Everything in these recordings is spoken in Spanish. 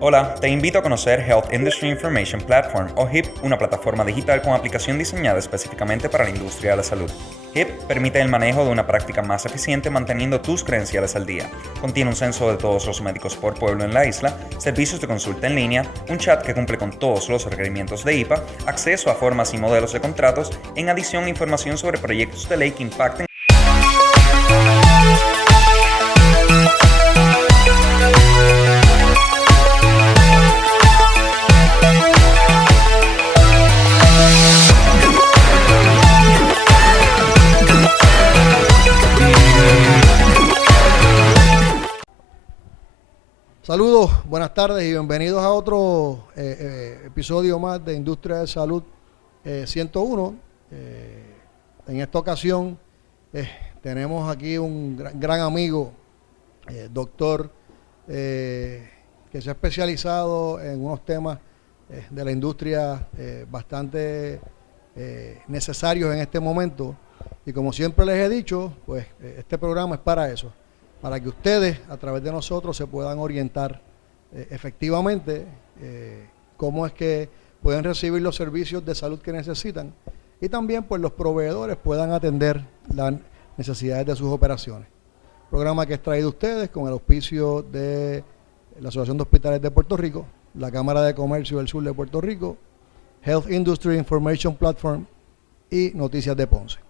Hola, te invito a conocer Health Industry Information Platform o HIP, una plataforma digital con aplicación diseñada específicamente para la industria de la salud. HIP permite el manejo de una práctica más eficiente manteniendo tus credenciales al día. Contiene un censo de todos los médicos por pueblo en la isla, servicios de consulta en línea, un chat que cumple con todos los requerimientos de IPA, acceso a formas y modelos de contratos, en adición información sobre proyectos de ley que impacten. Saludos, buenas tardes y bienvenidos a otro episodio más de Industria de Salud 101. En esta ocasión tenemos aquí un gran amigo, doctor, que se ha especializado en unos temas de la industria bastante necesarios en este momento. Y como siempre les he dicho, pues este programa es para eso, para que ustedes a través de nosotros se puedan orientar efectivamente cómo es que pueden recibir los servicios de salud que necesitan y también pues los proveedores puedan atender las necesidades de sus operaciones. Programa que es traído a ustedes con el auspicio de la Asociación de Hospitales de Puerto Rico, la Cámara de Comercio del Sur de Puerto Rico, Health Industry Information Platform y Noticias de Ponce.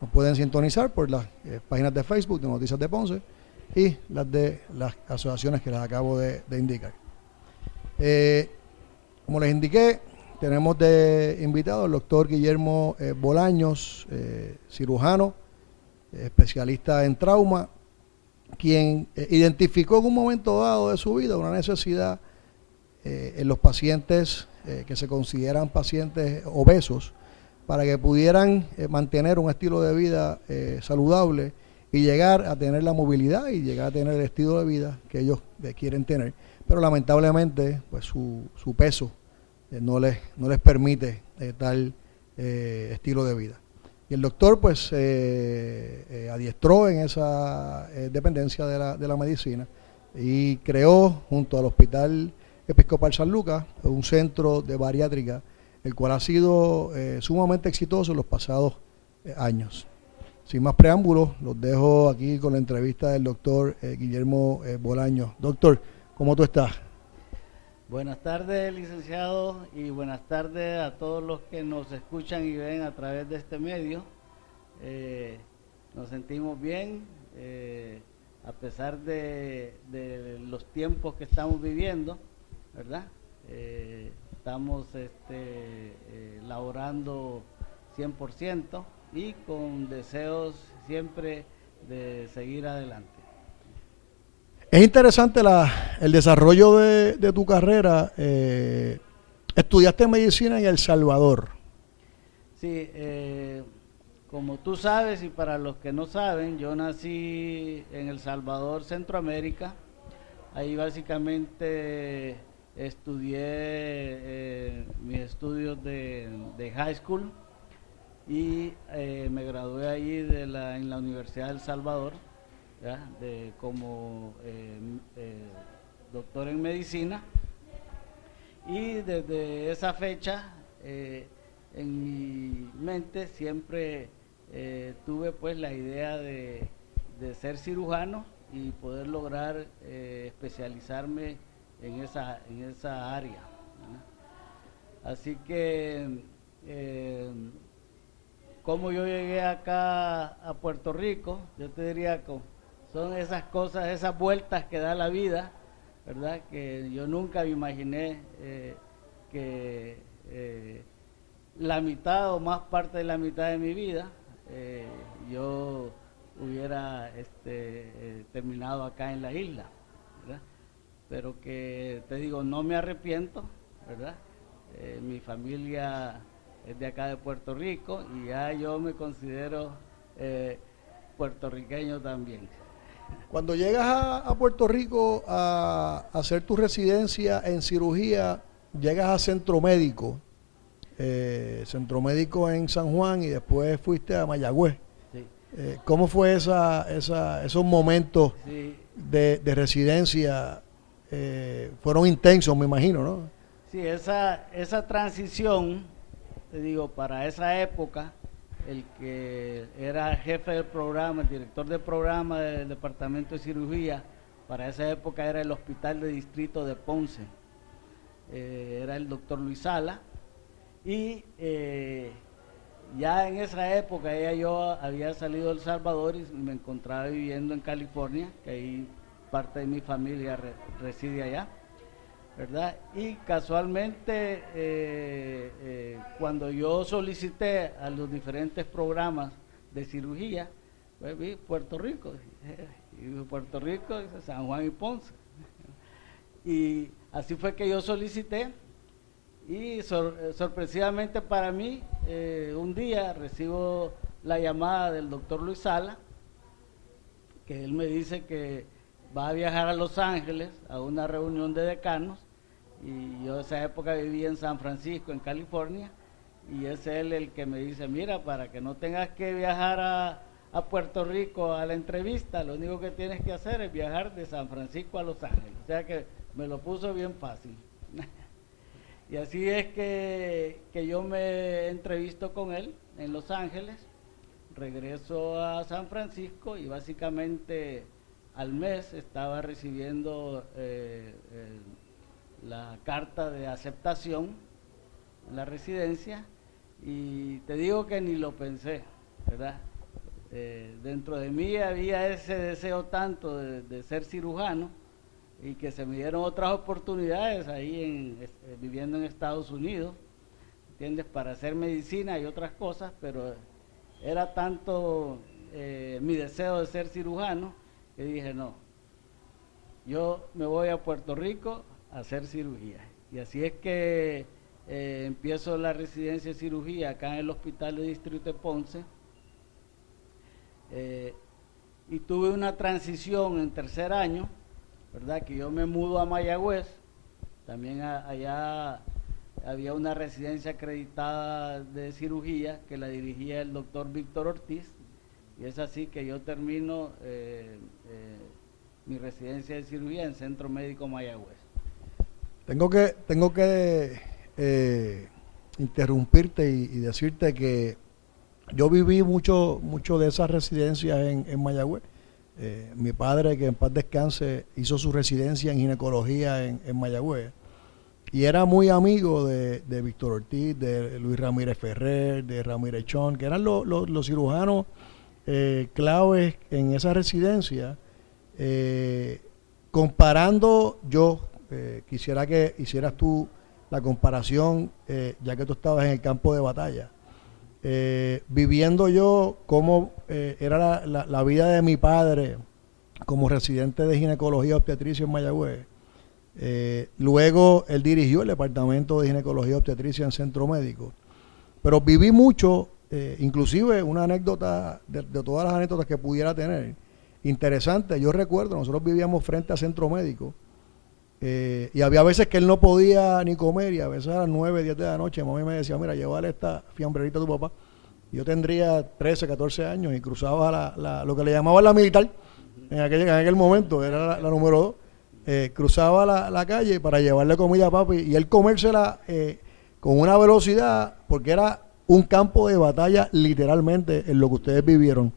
Nos pueden sintonizar por las páginas de Facebook de Noticias de Ponce y las de las asociaciones que les acabo de indicar. Como les indiqué, tenemos de invitado al doctor Guillermo Bolaños, cirujano, especialista en trauma, quien identificó en un momento dado de su vida una necesidad en los pacientes que se consideran pacientes obesos para que pudieran mantener un estilo de vida saludable y llegar a tener la movilidad y llegar a tener el estilo de vida que ellos quieren tener. Pero lamentablemente pues su peso no les permite tal estilo de vida. Y el doctor pues adiestró en esa dependencia de la medicina y creó junto al Hospital Episcopal San Lucas un centro de bariátrica, el cual ha sido sumamente exitoso en los pasados años. Sin más preámbulos, los dejo aquí con la entrevista del doctor Guillermo Bolaños. Doctor, ¿cómo tú estás? Buenas tardes, licenciado, y buenas tardes a todos los que nos escuchan y ven a través de este medio. Nos sentimos bien, a pesar de los tiempos que estamos viviendo, ¿verdad? Estamos laborando 100% y con deseos siempre de seguir adelante. Es interesante el desarrollo de tu carrera. Estudiaste medicina en El Salvador. Sí, como tú sabes y para los que no saben, yo nací en El Salvador, Centroamérica. Ahí básicamente estudié mis estudios de high school y me gradué allí en la Universidad de El Salvador, ¿ya? Como doctor en medicina, y desde esa fecha en mi mente siempre tuve pues la idea de ser cirujano y poder lograr especializarme en esa área, ¿no? Así que como yo llegué acá a Puerto Rico, yo te diría que son esas cosas, esas vueltas que da la vida, ¿verdad? Que yo nunca me imaginé que la mitad o más parte de la mitad de mi vida yo hubiera terminado acá en la isla, ¿verdad? Pero que te digo, no me arrepiento, ¿verdad? Mi familia es de acá de Puerto Rico y ya yo me considero puertorriqueño también. Cuando llegas a Puerto Rico a hacer tu residencia en cirugía, llegas a Centro Médico en San Juan y después fuiste a Mayagüez. Sí. ¿Cómo fue esos momentos Sí. de residencia fueron intensos, me imagino, ¿no? Sí, esa transición, te digo, para esa época, el que era jefe del programa, el director del programa del departamento de cirugía, para esa época era el hospital de distrito de Ponce, era el doctor Luis Sala, y ya en esa época yo había salido de El Salvador y me encontraba viviendo en California, que ahí parte de mi familia reside allá, ¿verdad? Y casualmente cuando yo solicité a los diferentes programas de cirugía, pues vi Puerto Rico, y Puerto Rico, San Juan y Ponce. Y así fue que yo solicité, y sorpresivamente para mí, un día recibo la llamada del doctor Luis Sala, que él me dice que va a viajar a Los Ángeles a una reunión de decanos, y yo en esa época vivía en San Francisco, en California, y es él el que me dice, mira, para que no tengas que viajar a Puerto Rico a la entrevista, lo único que tienes que hacer es viajar de San Francisco a Los Ángeles. O sea que me lo puso bien fácil. Y así es que yo me entrevisto con él en Los Ángeles, regreso a San Francisco y básicamente al mes estaba recibiendo la carta de aceptación en la residencia, y te digo que ni lo pensé, ¿verdad? Dentro de mí había ese deseo tanto de ser cirujano, y que se me dieron otras oportunidades ahí viviendo en Estados Unidos, ¿entiendes? Para hacer medicina y otras cosas, pero era tanto mi deseo de ser cirujano que dije, no, yo me voy a Puerto Rico a hacer cirugía. Y así es que empiezo la residencia de cirugía acá en el Hospital de Distrito de Ponce, y tuve una transición en tercer año, ¿verdad? Que yo me mudo a Mayagüez, también allá había una residencia acreditada de cirugía que la dirigía el doctor Víctor Ortiz, y es así que yo termino mi residencia de cirugía en Centro Médico Mayagüez. Tengo que interrumpirte y decirte que yo viví mucho de esas residencias en Mayagüez. Mi padre, que en paz descanse, hizo su residencia en ginecología en Mayagüez, y era muy amigo de Víctor Ortiz, de Luis Ramírez Ferrer, de Ramírez Chon, que eran los cirujanos claves en esa residencia. Comparando yo, quisiera que hicieras tú la comparación, ya que tú estabas en el campo de batalla. Viviendo yo cómo era la vida de mi padre como residente de ginecología obstetricia en Mayagüez. Luego él dirigió el departamento de ginecología obstetricia en Centro Médico. Pero viví mucho, inclusive una anécdota, de todas las anécdotas que pudiera tener, interesante. Yo recuerdo, nosotros vivíamos frente a Centro Médico, y había veces que él no podía ni comer, y a veces a las 9, 10 de la noche mami me decía, mira, llévale esta fiambrerita a tu papá. Yo tendría 13, 14 años y cruzaba lo que le llamaban la militar, en aquel momento, era la número 2, cruzaba la calle para llevarle comida a papi, y él comérsela con una velocidad, porque era un campo de batalla literalmente en lo que ustedes vivieron.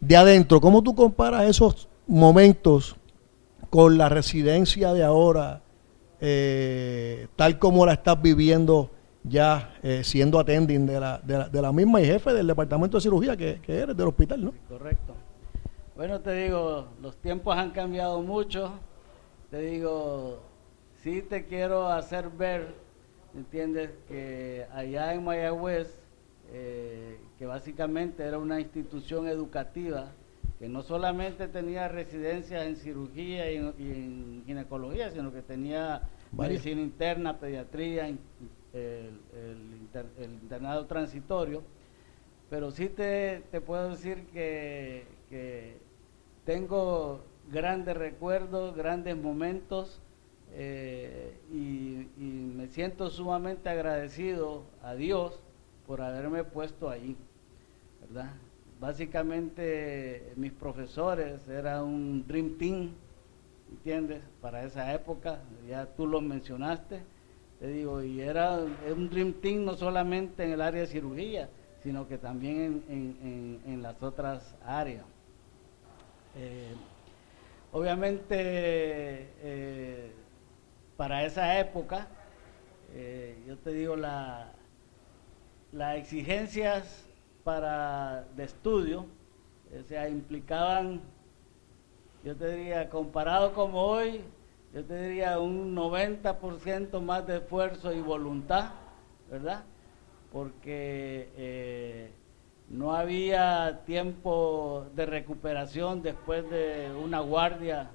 De adentro, ¿cómo tú comparas esos momentos con la residencia de ahora, tal como la estás viviendo ya siendo attending de la misma y jefe del departamento de cirugía que eres del hospital, ¿no? Correcto. Bueno, te digo, los tiempos han cambiado mucho. Te digo, sí te quiero hacer ver, ¿entiendes? Que allá en Mayagüez, que básicamente era una institución educativa, que no solamente tenía residencias en cirugía y en ginecología, sino que tenía medicina interna, pediatría, el internado transitorio. Pero sí te puedo decir que tengo grandes recuerdos, grandes momentos, y me siento sumamente agradecido a Dios por haberme puesto ahí, ¿verdad? Básicamente mis profesores eran un dream team, ¿entiendes? Para esa época, ya tú lo mencionaste, te digo, y era un Dream Team no solamente en el área de cirugía, sino que también en las otras áreas. Obviamente, para esa época, yo te digo, las exigencias de estudio, o sea, implicaban, yo te diría, comparado como hoy, yo te diría un 90% más de esfuerzo y voluntad, ¿verdad? Porque no había tiempo de recuperación después de una guardia,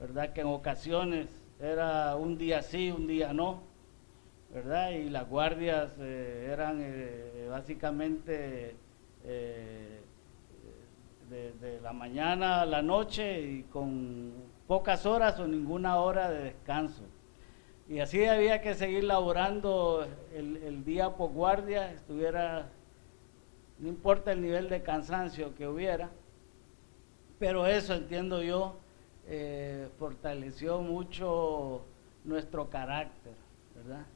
¿verdad? Que en ocasiones era un día sí, un día no, ¿verdad? Y las guardias eran básicamente de la mañana a la noche y con pocas horas o ninguna hora de descanso. Y así había que seguir laborando el día por guardia, estuviera, no importa el nivel de cansancio que hubiera, pero eso, entiendo yo, fortaleció mucho nuestro carácter, ¿verdad?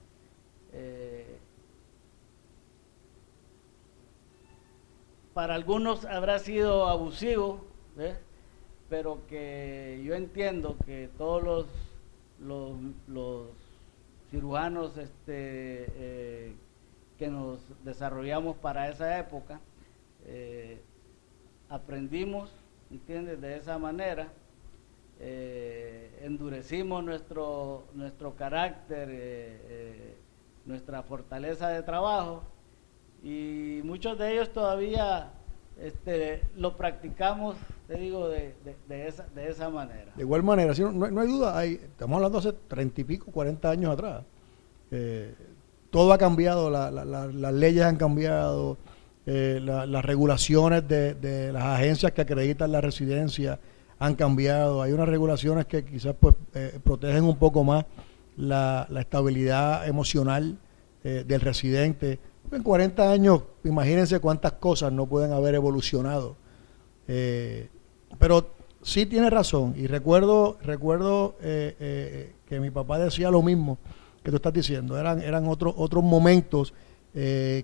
Para algunos habrá sido abusivo, ¿ves? Pero que yo entiendo que todos los cirujanos que nos desarrollamos para esa época, aprendimos, ¿entiendes? De esa manera, endurecimos nuestro carácter, nuestra fortaleza de trabajo, y muchos de ellos todavía lo practicamos, te digo, de esa manera. De igual manera, ¿sí? No hay duda, estamos hablando hace 30 y pico, 40 años atrás. Todo ha cambiado, las leyes han cambiado, las regulaciones de las agencias que acreditan la residencia han cambiado. Hay unas regulaciones que quizás pues, protegen un poco más la estabilidad emocional del residente. En 40 años, imagínense cuántas cosas no pueden haber evolucionado. Pero sí tiene razón, y recuerdo que mi papá decía lo mismo que tú estás diciendo. Eran otros momentos.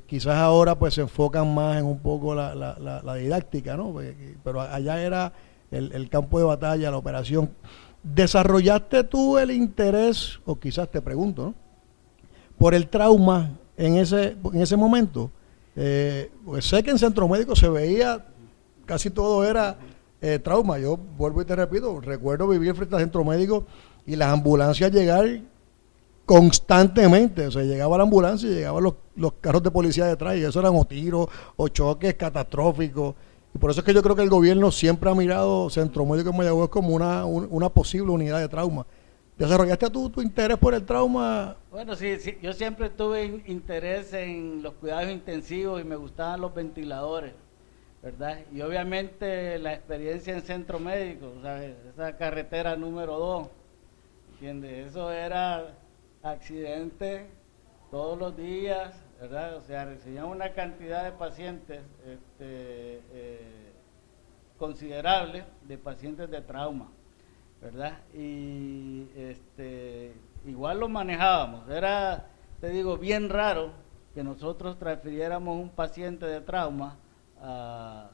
Quizás ahora pues se enfocan más en un poco la didáctica, ¿no? Pero allá era el campo de batalla, la operación. ¿Desarrollaste tú el interés, o quizás te pregunto, ¿no?, por el trauma en ese momento? Pues sé que en Centro Médico se veía, casi todo era trauma. Yo vuelvo y te repito, recuerdo vivir frente al Centro Médico y las ambulancias llegar constantemente. O sea, llegaba la ambulancia y llegaban los carros de policía detrás, y eso eran o tiros o choques catastróficos. Y por eso es que yo creo que el gobierno siempre ha mirado Centro Médico en Mayagüez como una posible unidad de trauma. ¿Desarrollaste tu interés por el trauma? Bueno, sí, yo siempre tuve interés en los cuidados intensivos y me gustaban los ventiladores, ¿verdad? Y obviamente la experiencia en Centro Médico, ¿sabes? Esa carretera número 2, ¿entiendes? Eso era accidente todos los días, ¿verdad? O sea, recibían una cantidad de pacientes considerable de pacientes de trauma, ¿verdad? Y igual lo manejábamos. Era, te digo, bien raro que nosotros transfiriéramos un paciente de trauma a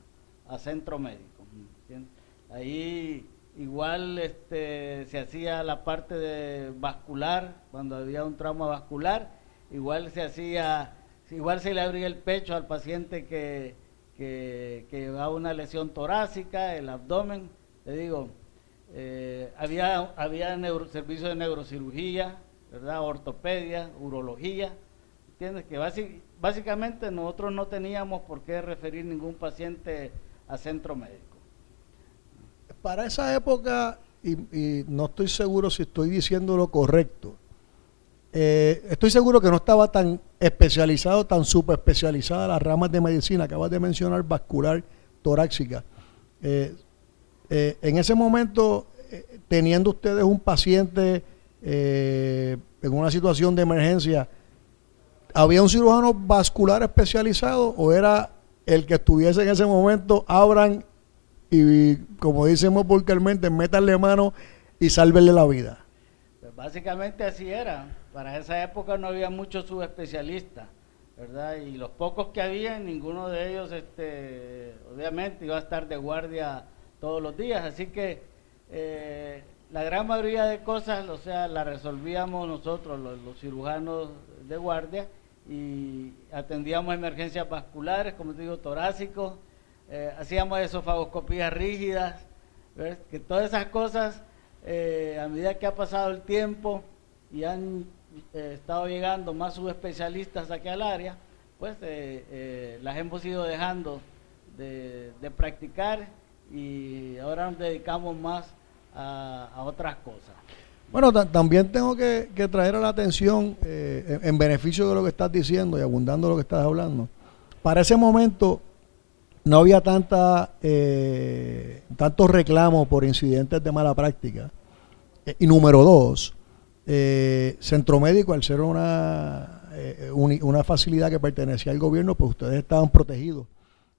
Centro Médico, ¿entiendes? Ahí igual se hacía la parte de vascular, cuando había un trauma vascular, igual se le abría el pecho al paciente que llevaba una lesión torácica, el abdomen, te digo. Había servicios de neurocirugía, ¿verdad? Ortopedia, urología, ¿entiendes? Que básicamente nosotros no teníamos por qué referir ningún paciente a Centro Médico. Para esa época, y no estoy seguro si estoy diciendo lo correcto, estoy seguro que no estaba tan especializado, tan subespecializada las ramas de medicina. Acabas de mencionar vascular, torácica. En ese momento, teniendo ustedes un paciente en una situación de emergencia, ¿había un cirujano vascular especializado o era el que estuviese en ese momento, abran y, como decimos vulgarmente, métanle mano y sálvenle la vida. Pues básicamente así era. Para esa época no había muchos subespecialistas, ¿verdad? Y los pocos que había, ninguno de ellos, obviamente, iba a estar de guardia todos los días. Así que la gran mayoría de cosas, o sea, la resolvíamos nosotros, los cirujanos de guardia, y atendíamos emergencias vasculares, como te digo, torácicos, hacíamos esofagoscopías rígidas, ¿ves? Que todas esas cosas, a medida que ha pasado el tiempo y han estado llegando más subespecialistas aquí al área, pues las hemos ido dejando de practicar y ahora nos dedicamos más a otras cosas. Bueno, también tengo que traer a la atención, en beneficio de lo que estás diciendo y abundando lo que estás hablando. Para ese momento no había tantos reclamos por incidentes de mala práctica. Y número dos, Centro Médico, al ser una facilidad que pertenecía al gobierno, pues ustedes estaban protegidos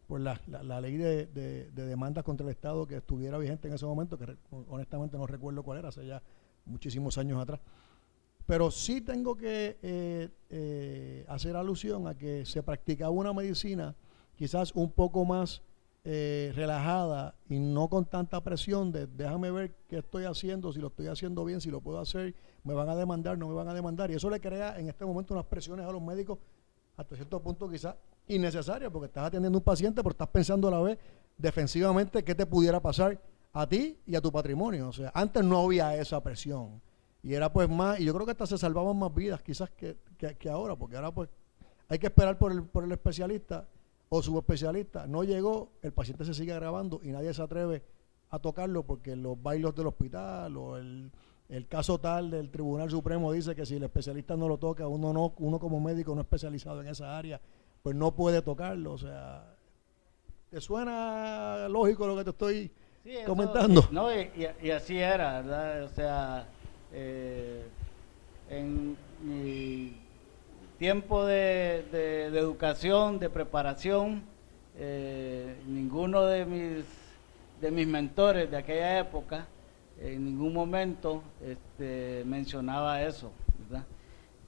por la ley de demandas contra el Estado que estuviera vigente en ese momento, que honestamente no recuerdo cuál era, hace ya muchísimos años atrás. Pero sí tengo que hacer alusión a que se practicaba una medicina quizás un poco más relajada y no con tanta presión de déjame ver qué estoy haciendo, si lo estoy haciendo bien, si lo puedo hacer, me van a demandar, no me van a demandar. Y eso le crea en este momento unas presiones a los médicos hasta cierto punto quizás innecesarias, porque estás atendiendo a un paciente, pero estás pensando a la vez defensivamente qué te pudiera pasar a ti y a tu patrimonio. O sea, antes no había esa presión y era pues más, y yo creo que hasta se salvaban más vidas quizás que ahora, porque ahora pues hay que esperar por el especialista o subespecialista. No llegó, el paciente se sigue agravando y nadie se atreve a tocarlo porque los bailos del hospital o el caso tal del Tribunal Supremo dice que si el especialista no lo toca, uno como médico no especializado en esa área, pues no puede tocarlo. O sea, ¿te suena lógico lo que te estoy comentando? No, y así era, ¿verdad? O sea, en mi tiempo de educación, de preparación, ninguno de mis mentores de aquella época en ningún momento mencionaba eso, ¿verdad?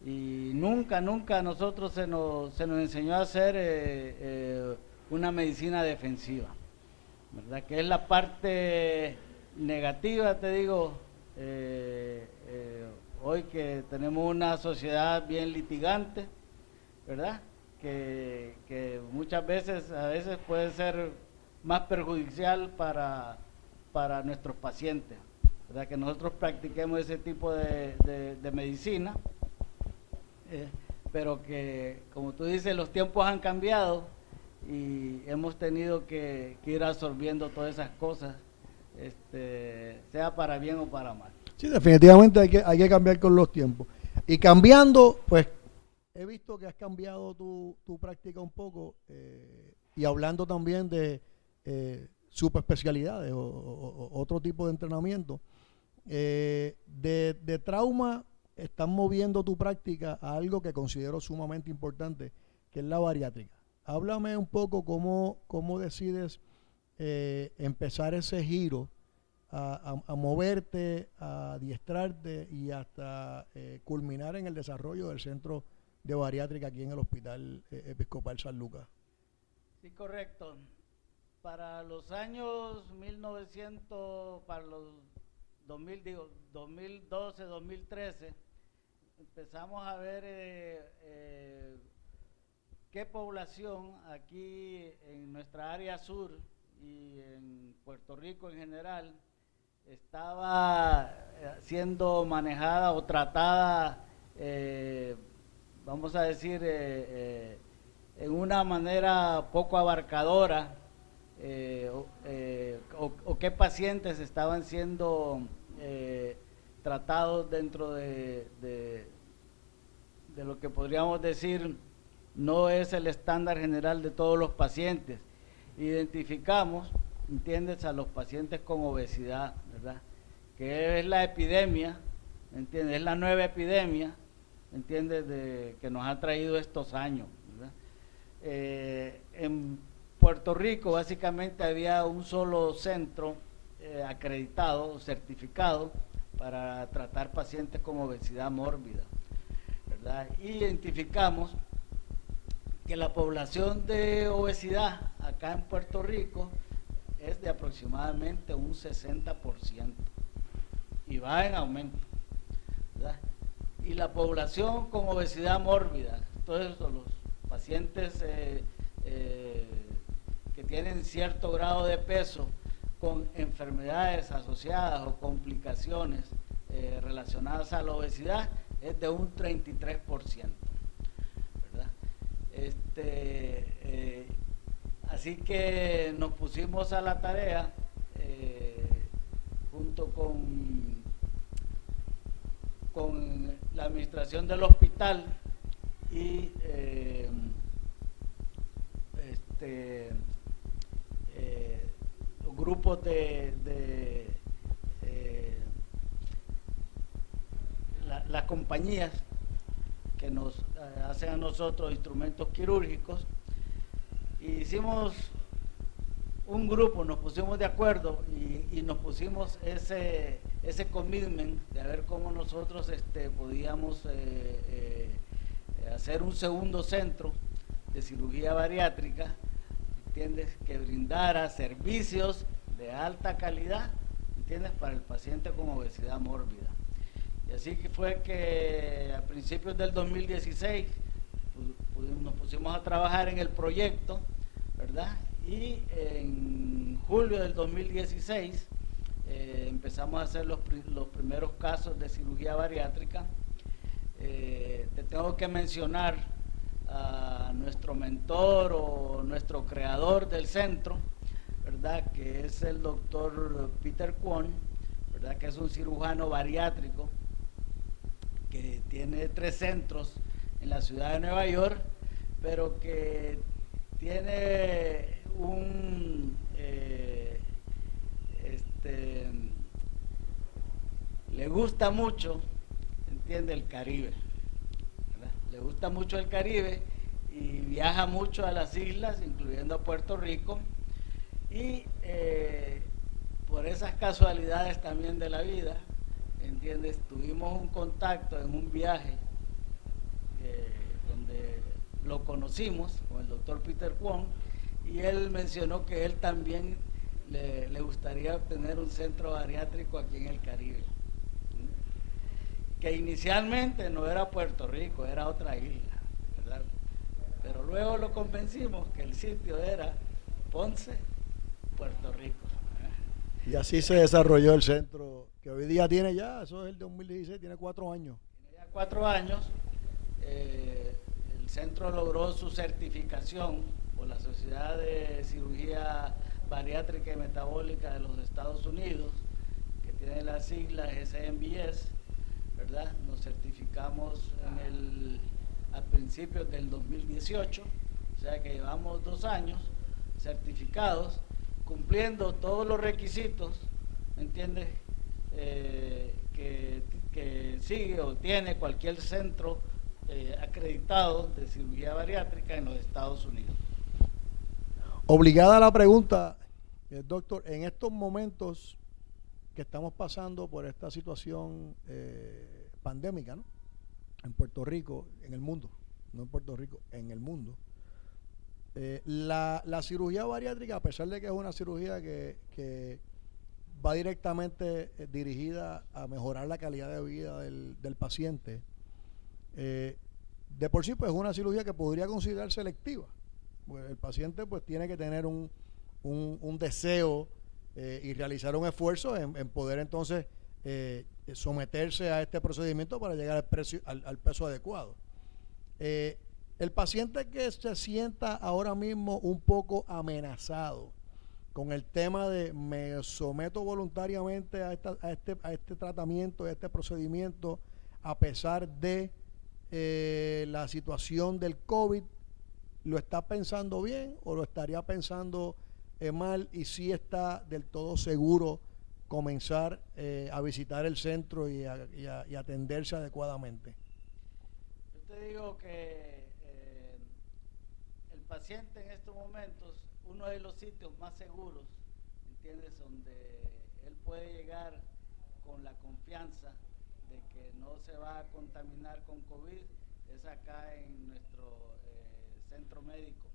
Y nunca a nosotros se nos enseñó a hacer una medicina defensiva, ¿verdad? Que es la parte negativa, te digo, hoy que tenemos una sociedad bien litigante, ¿verdad? Que muchas veces, a veces puede ser más perjudicial para nuestros pacientes, ¿verdad? Que nosotros practiquemos ese tipo de medicina, pero que, como tú dices, los tiempos han cambiado y hemos tenido que ir absorbiendo todas esas cosas, sea para bien o para mal. Sí, definitivamente hay que cambiar con los tiempos. Y cambiando, pues, he visto que has cambiado tu práctica un poco, y hablando también de subespecialidades o otro tipo de entrenamiento. De trauma, están moviendo tu práctica a algo que considero sumamente importante, que es la bariátrica. Háblame un poco cómo decides empezar ese giro a moverte, a adiestrarte y hasta culminar en el desarrollo del centro de bariátrica aquí en el Hospital Episcopal San Lucas. Sí, correcto. Para los años 1900, para los 2012, 2013, empezamos a ver qué población aquí en nuestra área sur y en Puerto Rico en general estaba siendo manejada o tratada, vamos a decir, en una manera poco abarcadora, o qué pacientes estaban siendo tratados dentro de lo que podríamos decir no es el estándar general de todos los pacientes. Identificamos, ¿entiendes?, a los pacientes con obesidad, ¿verdad?, que es la epidemia, ¿entiendes?, es la nueva epidemia, ¿entiendes?, que nos ha traído estos años, ¿verdad? En Puerto Rico básicamente había un solo centro acreditado, certificado, para tratar pacientes con obesidad mórbida, ¿verdad? Identificamos que la población de obesidad acá en Puerto Rico es de aproximadamente un 60% y va en aumento, ¿verdad? Y la población con obesidad mórbida, todos los pacientes que tienen cierto grado de peso con enfermedades asociadas o complicaciones relacionadas a la obesidad, es de un 33%, ¿verdad? Así que nos pusimos a la tarea junto con la administración del hospital y los grupos de las compañías que nos hacen a nosotros instrumentos quirúrgicos. Hicimos un grupo, nos pusimos de acuerdo y nos pusimos ese commitment de ver cómo nosotros podíamos hacer un segundo centro de cirugía bariátrica, ¿entiendes? Que brindara servicios de alta calidad, ¿entiendes? Para el paciente con obesidad mórbida. Y así que fue que a principios del 2016 nos pusimos a trabajar en el proyecto, ¿verdad? Y en julio del 2016 empezamos a hacer los primeros casos de cirugía bariátrica. Te tengo que mencionar a nuestro mentor o nuestro creador del centro, ¿verdad? Que es el doctor Peter Kwon, ¿verdad? Que es un cirujano bariátrico que tiene 3 centros en la ciudad de Nueva York, pero que tiene le gusta mucho, entiende, el Caribe, ¿verdad? Le gusta mucho el Caribe y viaja mucho a las islas, incluyendo a Puerto Rico, y por esas casualidades también de la vida, ¿entiendes? Tuvimos un contacto en un viaje donde lo conocimos con el doctor Peter Kwon, y él mencionó que él también le gustaría obtener un centro bariátrico aquí en el Caribe, que inicialmente no era Puerto Rico, era otra isla, ¿verdad? Pero luego lo convencimos que el sitio era Ponce, Puerto Rico. Y así se desarrolló el centro, que hoy día tiene ya, eso es el 2016, tiene 4 años. Tiene ya 4 años. El centro logró su certificación por la Sociedad de Cirugía Bariátrica y Metabólica de los Estados Unidos, que tiene las siglas SMBS, ¿verdad? Nos certificamos a principios del 2018, o sea que llevamos 2 años certificados, cumpliendo todos los requisitos, ¿me entiendes? Que sigue o tiene cualquier centro acreditado de cirugía bariátrica en los Estados Unidos. Obligada la pregunta, doctor, en estos momentos que estamos pasando por esta situación pandémica, ¿no? En Puerto Rico, en el mundo, no en Puerto Rico, en el mundo, la cirugía bariátrica, a pesar de que es una cirugía que va directamente dirigida a mejorar la calidad de vida del paciente, de por sí pues es una cirugía que podría considerarse selectiva. Pues el paciente pues tiene que tener un deseo y realizar un esfuerzo en poder entonces someterse a este procedimiento para llegar al peso adecuado. El paciente que se sienta ahora mismo un poco amenazado con el tema de me someto voluntariamente a este tratamiento, a este procedimiento, a pesar de la situación del COVID, ¿lo está pensando bien o lo estaría pensando mal, y si está del todo seguro comenzar a visitar el centro y atenderse adecuadamente? Yo te digo que el paciente en estos momentos, uno de los sitios más seguros, ¿entiendes?, donde él puede llegar con la confianza de que no se va a contaminar con COVID es acá en nuestro centro médico,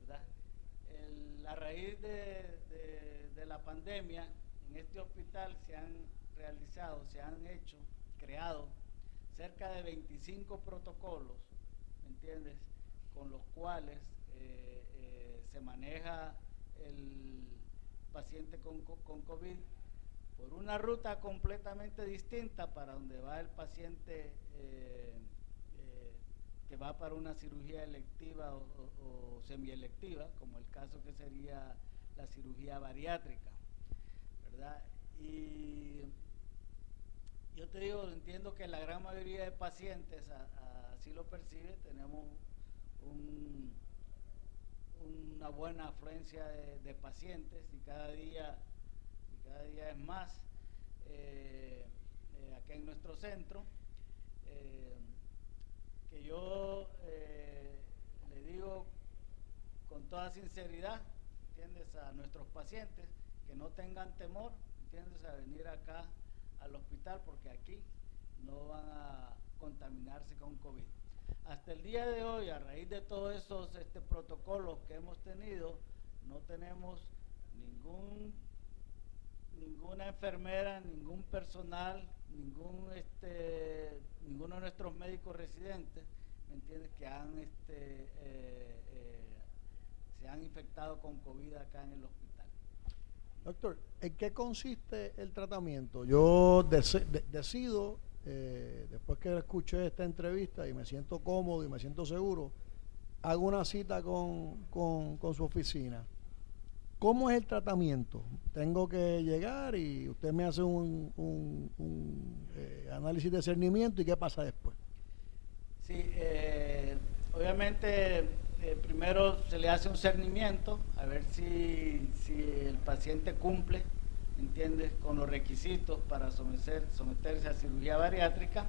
¿verdad? A raíz de la pandemia, en este hospital se han creado cerca de 25 protocolos, ¿me entiendes?, con los cuales se maneja el paciente con COVID por una ruta completamente distinta para donde va el paciente que va para una cirugía electiva o semielectiva, como el caso que sería la cirugía bariátrica, ¿verdad? Y yo te digo, entiendo que la gran mayoría de pacientes así lo percibe. Tenemos una buena afluencia de pacientes y cada día es más aquí en nuestro centro, que yo le digo con toda sinceridad, ¿entiendes?, a nuestros pacientes que no tengan temor, ¿entiendes?, a venir acá al hospital, porque aquí no van a contaminarse con COVID. Hasta el día de hoy, a raíz de todos esos protocolos que hemos tenido, no tenemos ninguna enfermera, ningún personal, ninguno de nuestros médicos residentes, ¿me entiendes?, que se han infectado con COVID acá en el hospital. Doctor, ¿en qué consiste el tratamiento? Yo decido, después que escuché esta entrevista y me siento cómodo y me siento seguro, hago una cita con su oficina. ¿Cómo es el tratamiento? Tengo que llegar y usted me hace un análisis de cernimiento, ¿y qué pasa después? Sí, obviamente primero se le hace un cernimiento a ver si el paciente cumple, ¿entiendes?, con los requisitos para someterse a cirugía bariátrica.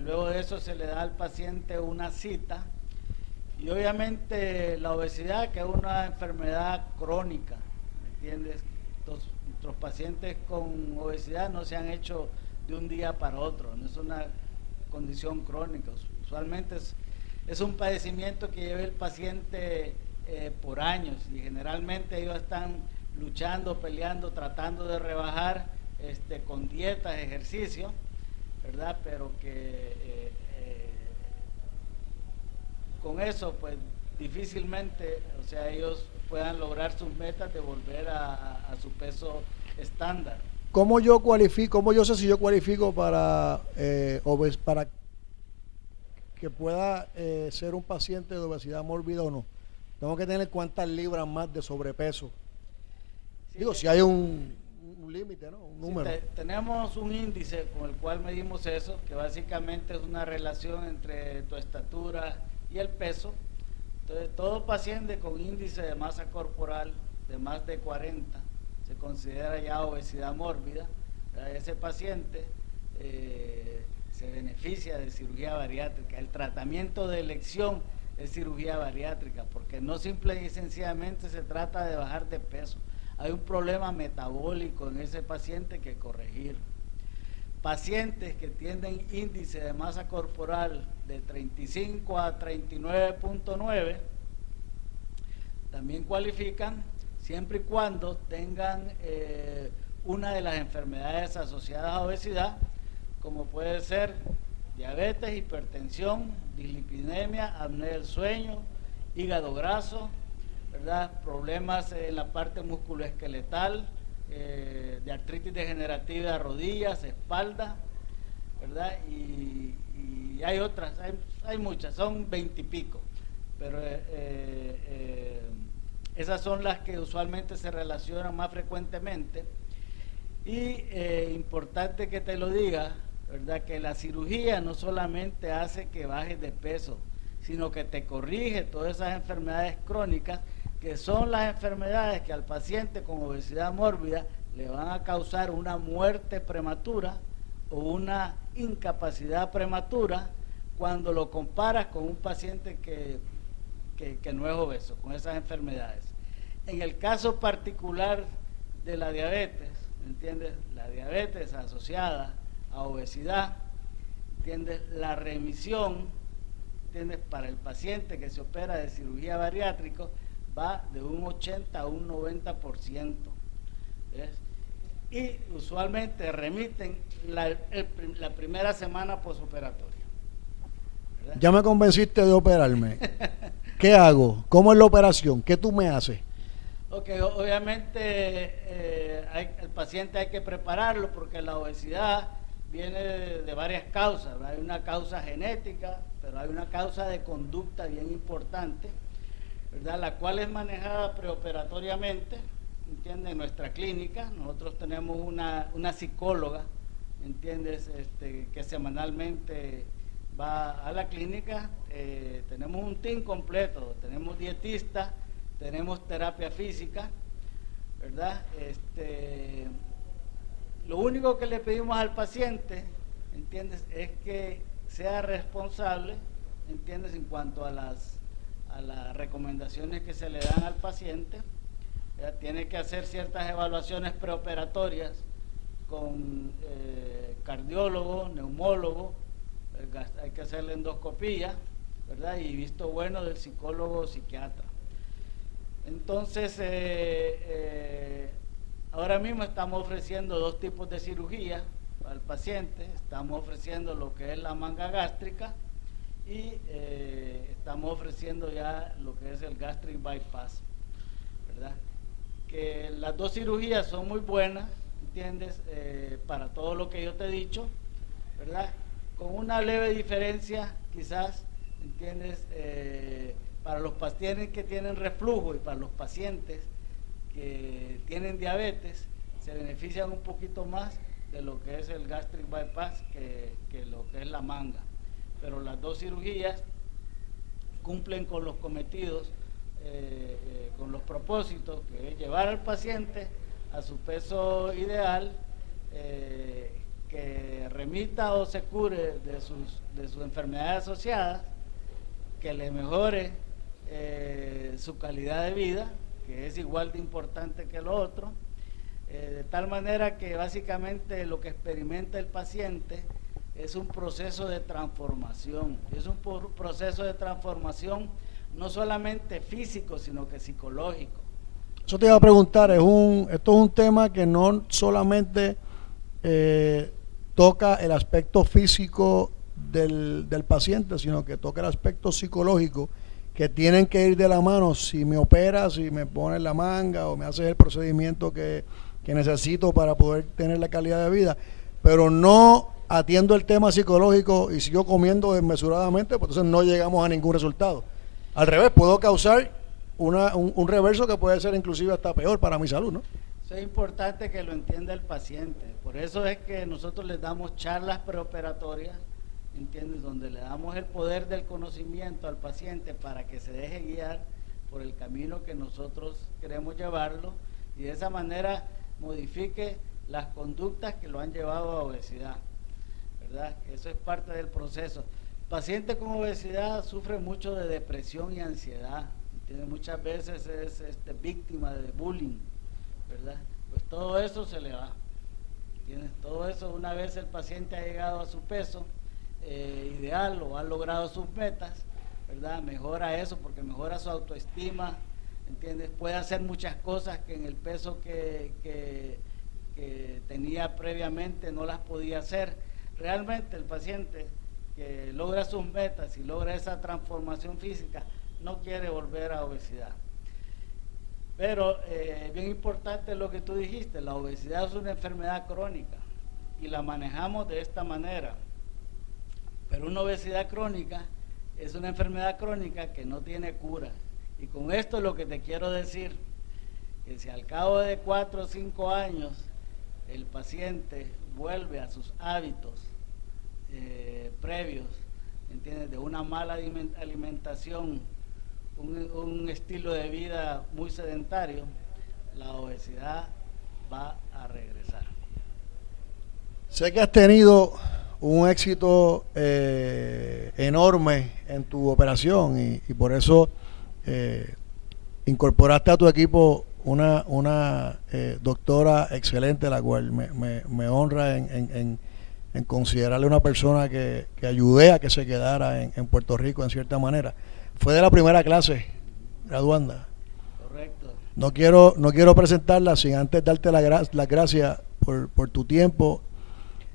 Luego de eso se le da al paciente una cita. Y obviamente la obesidad, que es una enfermedad crónica, ¿me entiendes? Nuestros pacientes con obesidad no se han hecho de un día para otro, no es una condición crónica. Usualmente es un padecimiento que lleva el paciente por años, y generalmente ellos están luchando, peleando, tratando de rebajar con dietas, ejercicio, ¿verdad? Pero que con eso pues difícilmente, o sea, ellos puedan lograr sus metas de volver a su peso estándar. ¿Cómo yo sé si yo cualifico para que pueda ser un paciente de obesidad mórbida o no? Tengo que tener cuántas libras más de sobrepeso. Sí, digo, si hay un límite, ¿no? Un número. Sí, tenemos un índice con el cual medimos eso, que básicamente es una relación entre tu estatura y el peso. Entonces, todo paciente con índice de masa corporal de más de 40 se considera ya obesidad mórbida. Ese paciente se beneficia de cirugía bariátrica. El tratamiento de elección es cirugía bariátrica, porque no simple y sencillamente se trata de bajar de peso. Hay un problema metabólico en ese paciente que corregir. Pacientes que tienen índice de masa corporal de 35 a 39.9 también cualifican, siempre y cuando tengan una de las enfermedades asociadas a obesidad, como puede ser diabetes, hipertensión, dislipidemia, apnea del sueño, hígado graso, ¿verdad?, problemas en la parte musculoesqueletal, de artritis degenerativa de rodillas, espalda, ¿verdad? Y hay otras, hay muchas, son 20 y pico, pero esas son las que usualmente se relacionan más frecuentemente. Y importante que te lo diga, ¿verdad?, que la cirugía no solamente hace que bajes de peso, sino que te corrige todas esas enfermedades crónicas, que son las enfermedades que al paciente con obesidad mórbida le van a causar una muerte prematura o una incapacidad prematura cuando lo comparas con un paciente que no es obeso, con esas enfermedades. En el caso particular de la diabetes, ¿entiendes? La diabetes asociada a obesidad, ¿entiendes? La remisión, ¿entiendes? Para el paciente que se opera de cirugía bariátrica va de un 80 a un 90%. ¿Ves? Y usualmente remiten la primera semana posoperatoria. ¿Verdad? Ya me convenciste de operarme. ¿Qué hago? ¿Cómo es la operación? ¿Qué tú me haces? Ok, obviamente el paciente hay que prepararlo porque la obesidad viene de varias causas. Hay una causa genética, pero hay una causa de conducta bien importante, ¿verdad? La cual es manejada preoperatoriamente, ¿entiendes? En nuestra clínica nosotros tenemos una psicóloga, ¿entiendes? Que semanalmente va a la clínica. Tenemos un team completo, tenemos dietista, tenemos terapia física, ¿verdad? Lo único que le pedimos al paciente, ¿entiendes? Es que sea responsable, ¿entiendes? En cuanto a las recomendaciones que se le dan al paciente. Tiene que hacer ciertas evaluaciones preoperatorias con cardiólogo, neumólogo, hay que hacerle endoscopía, ¿verdad? Y visto bueno del psicólogo o psiquiatra. Entonces, ahora mismo estamos ofreciendo 2 tipos de cirugía al paciente. Estamos ofreciendo lo que es la manga gástrica y estamos ofreciendo ya lo que es el gastric bypass, ¿verdad? Que las 2 cirugías son muy buenas, ¿entiendes? Para todo lo que yo te he dicho, ¿verdad? Con una leve diferencia, quizás, ¿entiendes? Para los pacientes que tienen reflujo y para los pacientes que tienen diabetes, se benefician un poquito más de lo que es el gastric bypass que lo que es la manga. Pero las 2 cirugías cumplen con los cometidos, con los propósitos, que es llevar al paciente a su peso ideal, que remita o se cure de sus enfermedades asociadas, que le mejore su calidad de vida, que es igual de importante que lo otro, de tal manera que básicamente lo que experimenta el paciente es un proceso de transformación. Es un proceso de transformación no solamente físico, sino que psicológico. Eso te iba a preguntar, esto es un tema que no solamente toca el aspecto físico del paciente, sino que toca el aspecto psicológico, que tienen que ir de la mano. Si me operas, si me pones la manga o me haces el procedimiento que necesito para poder tener la calidad de vida, pero no atiendo el tema psicológico y sigo comiendo desmesuradamente, pues entonces no llegamos a ningún resultado. Al revés, puedo causar un reverso que puede ser inclusive hasta peor para mi salud, ¿no? Eso es importante que lo entienda el paciente. Por eso es que nosotros les damos charlas preoperatorias, ¿entiendes? Donde le damos el poder del conocimiento al paciente para que se deje guiar por el camino que nosotros queremos llevarlo y de esa manera modifique las conductas que lo han llevado a obesidad, ¿verdad? Eso es parte del proceso. El paciente con obesidad sufre mucho de depresión y ansiedad, ¿entiendes? Muchas veces es víctima de bullying, ¿verdad? Pues todo eso se le va, ¿entiendes? Todo eso, una vez el paciente ha llegado a su peso ideal o ha logrado sus metas, ¿verdad? Mejora eso porque mejora su autoestima, ¿entiendes? Puede hacer muchas cosas que en el peso que tenía previamente no las podía hacer. Realmente el paciente que logra sus metas y logra esa transformación física no quiere volver a obesidad. Pero bien importante lo que tú dijiste, la obesidad es una enfermedad crónica y la manejamos de esta manera. Pero una obesidad crónica es una enfermedad crónica que no tiene cura. Y con esto lo que te quiero decir, que si al cabo de 4 o 5 años el paciente vuelve a sus hábitos previos, ¿entiendes? De una mala alimentación, un estilo de vida muy sedentario, la obesidad va a regresar. Sé que has tenido un éxito enorme en tu operación y por eso incorporaste a tu equipo una doctora excelente, la cual me honra en considerarle una persona que ayudé a que se quedara en Puerto Rico en cierta manera. Fue de la primera clase, graduanda. Correcto. No quiero presentarla sin antes darte las gracias por tu tiempo,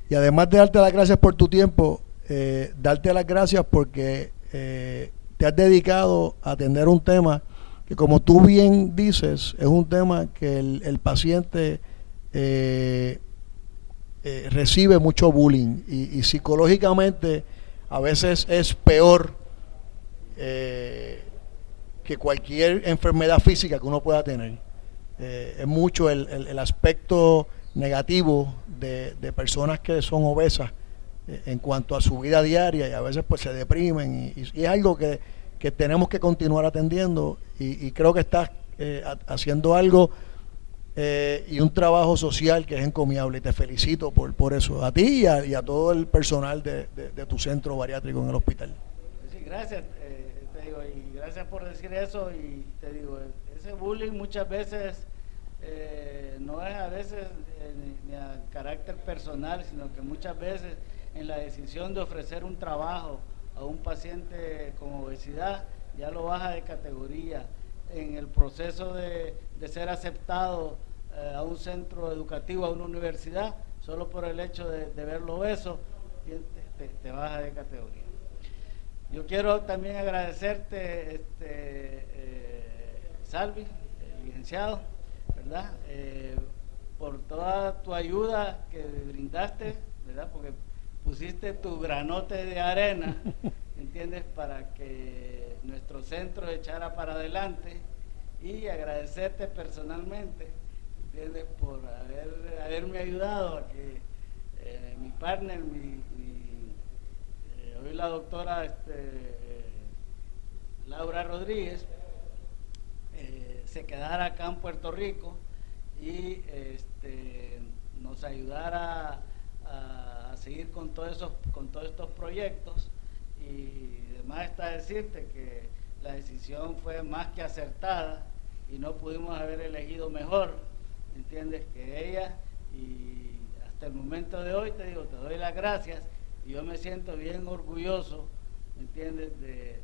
y además de darte las gracias por tu tiempo, darte las gracias porque te has dedicado a atender un tema que, como tú bien dices, es un tema que el paciente recibe mucho bullying y psicológicamente a veces es peor que cualquier enfermedad física que uno pueda tener. Es mucho el aspecto negativo de personas que son obesas en cuanto a su vida diaria, y a veces pues se deprimen y es algo que tenemos que continuar atendiendo, y creo que estás haciendo algo y un trabajo social que es encomiable, y te felicito por eso, a ti y a todo el personal de tu centro bariátrico en el hospital. Sí, gracias, te digo, y gracias por decir eso, y te digo, ese bullying muchas veces no es a veces ni a carácter personal, sino que muchas veces en la decisión de ofrecer un trabajo a un paciente con obesidad, ya lo baja de categoría. En el proceso de ser aceptado a un centro educativo, a una universidad, solo por el hecho de verlo obeso, te baja de categoría. Yo quiero también agradecerte, Salvi, licenciado, ¿verdad? Por toda tu ayuda que brindaste, ¿verdad? Porque pusiste tu granote de arena, ¿entiendes?, para que nuestro centro echara para adelante, y agradecerte personalmente, ¿entiendes?, por haberme ayudado a que mi partner, hoy la doctora Laura Rodríguez, se quedara acá en Puerto Rico y nos ayudara a seguir con todos estos proyectos. Y además está decirte que la decisión fue más que acertada y no pudimos haber elegido mejor, ¿entiendes?, que ella. Y hasta el momento de hoy, te digo, te doy las gracias, y yo me siento bien orgulloso, ¿entiendes?, de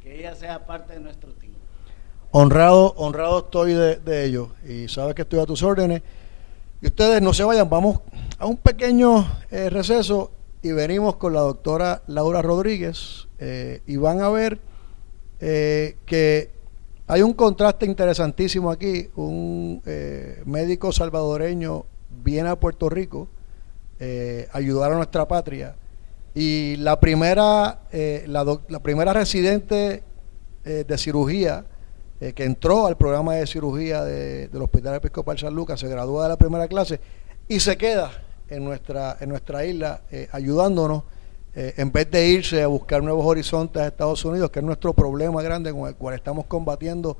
que ella sea parte de nuestro team. Honrado estoy de ello, y sabes que estoy a tus órdenes. Y ustedes no se vayan, vamos a un pequeño receso y venimos con la doctora Laura Rodríguez, y van a ver que hay un contraste interesantísimo aquí. Un médico salvadoreño viene a Puerto Rico a ayudar a nuestra patria, y la primera residente de cirugía que entró al programa de cirugía del Hospital Episcopal San Lucas, se gradúa de la primera clase y se queda en nuestra isla ayudándonos, en vez de irse a buscar nuevos horizontes a Estados Unidos, que es nuestro problema grande con el cual estamos combatiendo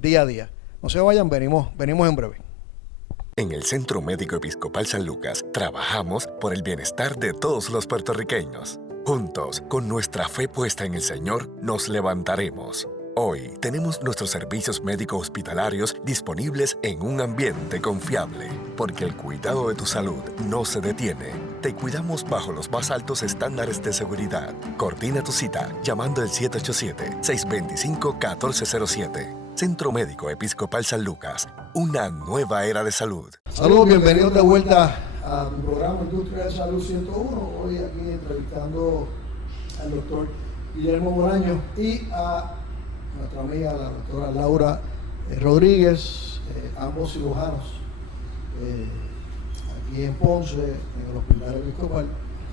día a día. No se vayan, venimos en breve. En el Centro Médico Episcopal San Lucas trabajamos por el bienestar de todos los puertorriqueños. Juntos, con nuestra fe puesta en el Señor, nos levantaremos. Hoy tenemos nuestros servicios médicos hospitalarios disponibles en un ambiente confiable, porque el cuidado de tu salud no se detiene. Te cuidamos bajo los más altos estándares de seguridad. Coordina tu cita llamando al 787-625-1407. Centro Médico Episcopal San Lucas, una nueva era de salud. Saludos, bienvenidos de vuelta a mi programa Industria de Salud 101. Hoy aquí entrevistando al doctor Guillermo Bolaños y a nuestra amiga, la doctora Laura Rodríguez, ambos cirujanos aquí en Ponce, en el Hospital Episcopal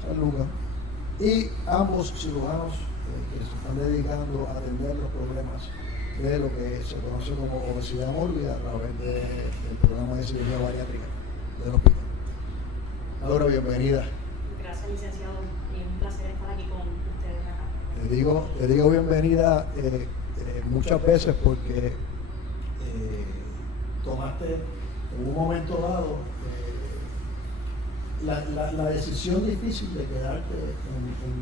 San Lucas, y ambos cirujanos que se están dedicando a atender los problemas de lo que se conoce como obesidad mórbida a través del programa de cirugía bariátrica del hospital. Laura, bienvenida. Gracias, licenciado. Es un placer estar aquí con ustedes acá. Te digo bienvenida muchas veces porque tomaste en un momento dado la decisión difícil de quedarte en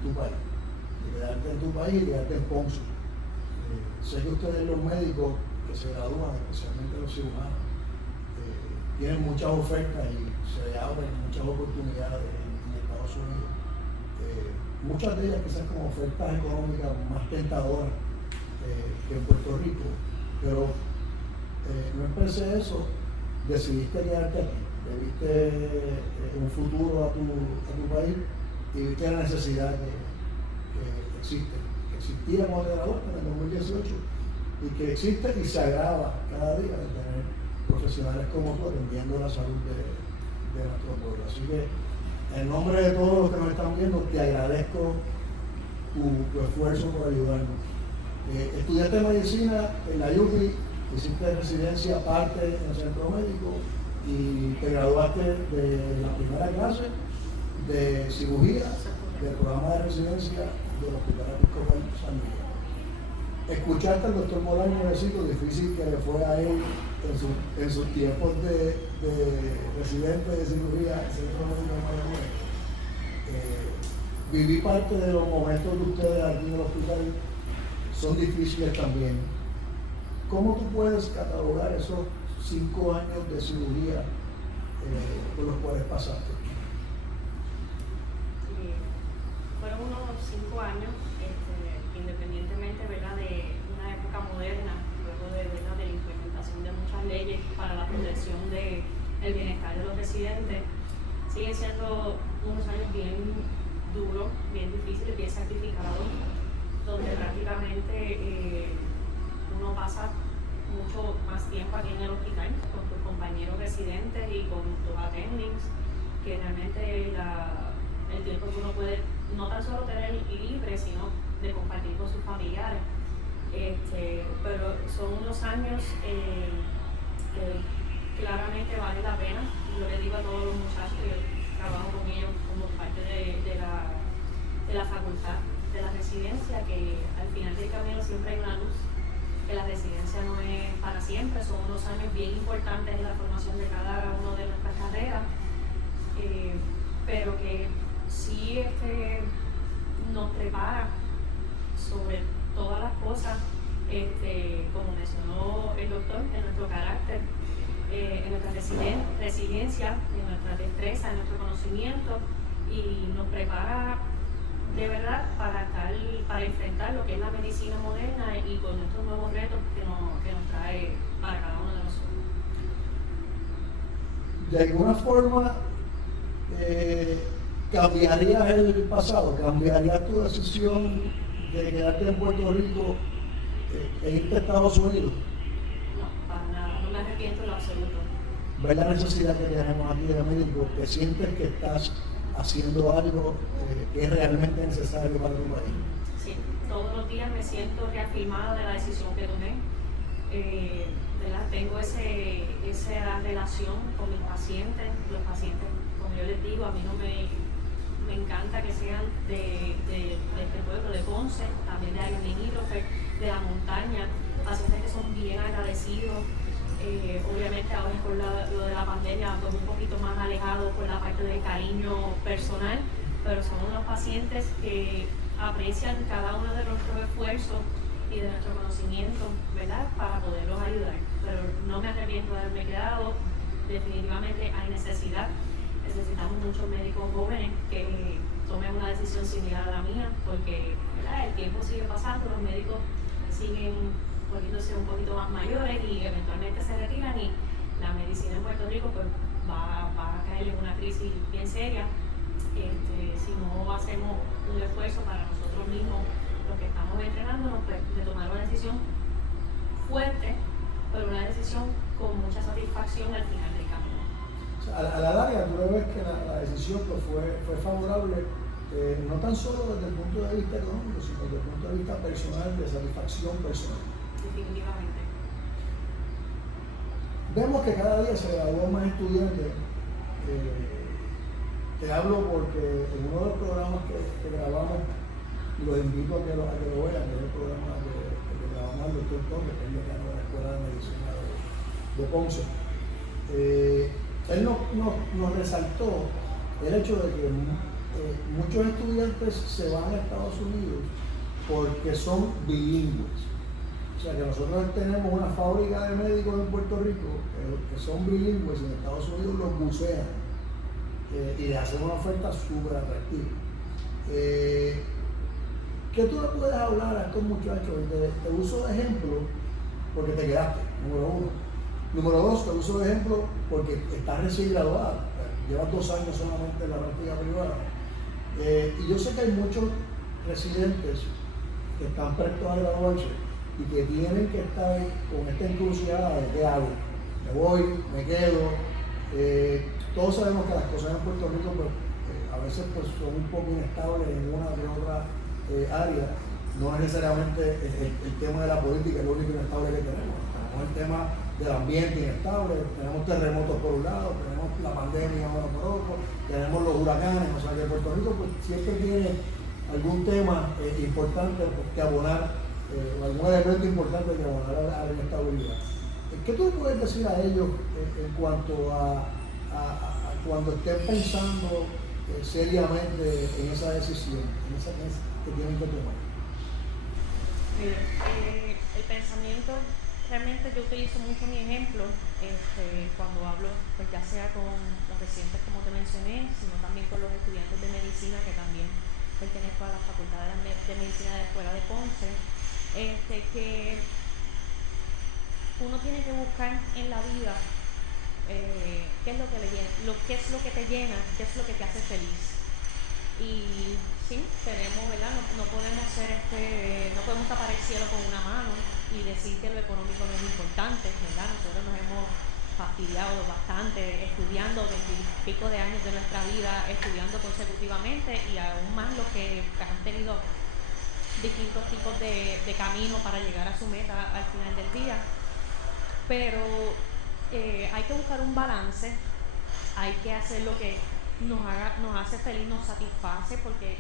tu país, y quedarte en Ponce. Sé que ustedes, los médicos, que se gradúan, especialmente los cirujanos, tienen muchas ofertas y se abren muchas oportunidades en Estados Unidos. Muchas de ellas quizás como ofertas económicas más tentadoras que en Puerto Rico, pero no empecé eso, decidiste quedarte aquí, le viste un futuro a tu país y viste la necesidad que existía cuando te graduaste en el 2018 y que existe y se agrava cada día de tener profesionales como tú atendiendo la salud de nuestro pueblo. Así que en nombre de todos los que nos están viendo, te agradezco tu esfuerzo por ayudarnos. Estudiaste medicina en la UPI, hiciste residencia aparte en el centro médico y te graduaste de la primera clase de cirugía del programa de residencia del Hospital Episcopal San Miguel. Escuchaste al doctor Bolaño decir lo difícil que le fue a él en sus tiempos de residente de cirugía en el centro médico de Mayagüez. Viví parte de los momentos de ustedes aquí en el hospital, son difíciles también. ¿Cómo tú puedes catalogar esos 5 años de cirugía por los cuales pasaste? Fueron unos 5 años, independientemente, ¿verdad?, de una época moderna, luego de la implementación de muchas leyes para la protección del bienestar de los residentes, siguen siendo unos años bien duros, bien difíciles, bien sacrificados, donde prácticamente uno pasa mucho más tiempo aquí en el hospital con tus compañeros residentes y con tus attendings, que realmente el tiempo que uno puede no tan solo tener libre, sino de compartir con sus familiares. Pero son unos años que claramente vale la pena. Yo le digo a todos los muchachos, yo trabajo con ellos como parte de la facultad, de la residencia, que al final del camino siempre hay una luz, que la residencia no es para siempre, son unos años bien importantes en la formación de cada uno de nuestras carreras, pero que sí nos prepara sobre todas las cosas, como mencionó el doctor, en nuestro carácter, en nuestra resiliencia, en nuestra destreza, en nuestro conocimiento, y nos prepara de verdad para enfrentar lo que es la medicina moderna y con estos nuevos retos que nos trae para cada uno de nosotros. De alguna forma, ¿cambiarías el pasado? ¿Cambiarías tu decisión de quedarte en Puerto Rico e irte a Estados Unidos? No, para nada, no me arrepiento en lo absoluto. ¿Ves la necesidad que tenemos aquí de médico? ¿Que sientes que estás haciendo algo que es realmente necesario para tu país? Sí, todos los días me siento reafirmada de la decisión que tomé. Tengo esa relación con mis pacientes. Los pacientes, como yo les digo, a mí no me encanta que sean de este pueblo, de Ponce, también de Área Limítrofe, de la montaña, pacientes que son bien agradecidos. Obviamente ahora por lo de la pandemia, pues un poquito más alejados por la parte del cariño personal, pero son unos pacientes que aprecian cada uno de nuestros esfuerzos y de nuestro conocimiento, ¿verdad?, para poderlos ayudar. Pero no me arrepiento de haberme quedado. Definitivamente hay necesidad. Necesitamos muchos médicos jóvenes que tomen una decisión similar a la mía, porque, ¿verdad?, el tiempo sigue pasando, los médicos siguen volviéndose un poquito más mayores y eventualmente se retiran, y la medicina en Puerto Rico pues va a caer en una crisis bien seria si no hacemos un esfuerzo para nosotros mismos, los que estamos entrenándonos, pues, de tomar una decisión fuerte, pero una decisión con mucha satisfacción al final del camino. O sea, a la larga tú ves que la decisión pues, fue favorable, no tan solo desde el punto de vista económico, sino desde el punto de vista personal, de satisfacción personal. Definitivamente. Vemos que cada día se gradúan más estudiantes. Te hablo porque en uno de los programas que grabamos, y los invito a que lo vean, que es el programa que grabamos al doctor Torres, que es el decano de la Escuela de Medicina de Ponce. Él nos resaltó el hecho de que muchos estudiantes se van a Estados Unidos porque son bilingües. O sea que nosotros tenemos una fábrica de médicos en Puerto Rico que son bilingües y en Estados Unidos los bucean y les hacen una oferta súper atractiva. ¿Qué tú le puedes hablar a estos muchachos? Te uso de ejemplo porque te quedaste, número uno. Número dos, te uso de ejemplo porque estás recién graduada, llevas 2 años solamente en la práctica privada. Y yo sé que hay muchos residentes que están prestos a graduarse y que tienen que estar con esta encrucijada de qué hago. Me voy, me quedo. Todos sabemos que las cosas en Puerto Rico pues, a veces pues, son un poco inestables en una que otra área. No necesariamente el tema de la política es lo único inestable que tenemos. Tenemos el tema del ambiente inestable, tenemos terremotos por un lado, tenemos la pandemia ahora por otro, tenemos los huracanes, o sea que Puerto Rico pues, siempre tiene algún tema importante pues, que abonar, algún elemento importante que abonar a la inestabilidad. ¿Qué tú puedes decir a ellos en cuanto a cuando estén pensando seriamente en esa decisión, en esa que tienen que tomar? El pensamiento, realmente yo utilizo mucho mi ejemplo cuando hablo, pues ya sea con los residentes como te mencioné, sino también con los estudiantes de medicina que también pertenezco a la Facultad de Medicina de Escuela de Ponce, que uno tiene que buscar en la vida qué es lo que qué es lo que te llena, qué es lo que te hace feliz. Y sí, tenemos, ¿verdad? No podemos no podemos tapar el cielo con una mano y decir que lo económico no es importante, ¿verdad? Nosotros nos hemos fastidiado bastante estudiando 20 y pico de años de nuestra vida, estudiando consecutivamente, y aún más los que han tenido distintos tipos de caminos para llegar a su meta al final del día. Pero hay que buscar un balance, hay que hacer lo que nos hace feliz, nos satisface, porque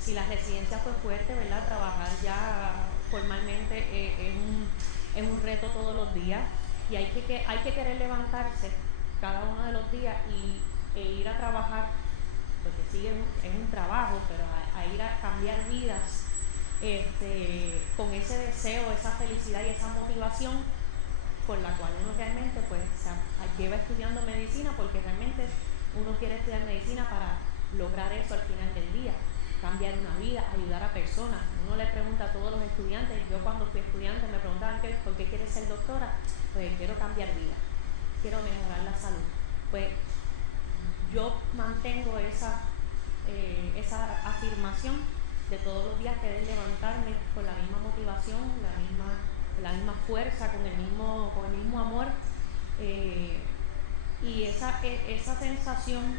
si la residencia fue fuerte, ¿verdad? Trabajar ya formalmente es un reto todos los días, y hay que querer levantarse cada uno de los días e ir a trabajar, porque sí es un trabajo, pero a ir a cambiar vidas con ese deseo, esa felicidad y esa motivación por la cual uno realmente pues lleva estudiando medicina, porque realmente uno quiere estudiar medicina para lograr eso al final del día, cambiar una vida, ayudar a personas. Uno le pregunta a todos los estudiantes, yo cuando fui estudiante me preguntaban ¿por qué quieres ser doctora? Pues quiero cambiar vida, quiero mejorar la salud. Pues yo mantengo esa afirmación de todos los días, querer levantarme con la misma motivación, la misma fuerza, con el mismo amor, y esa sensación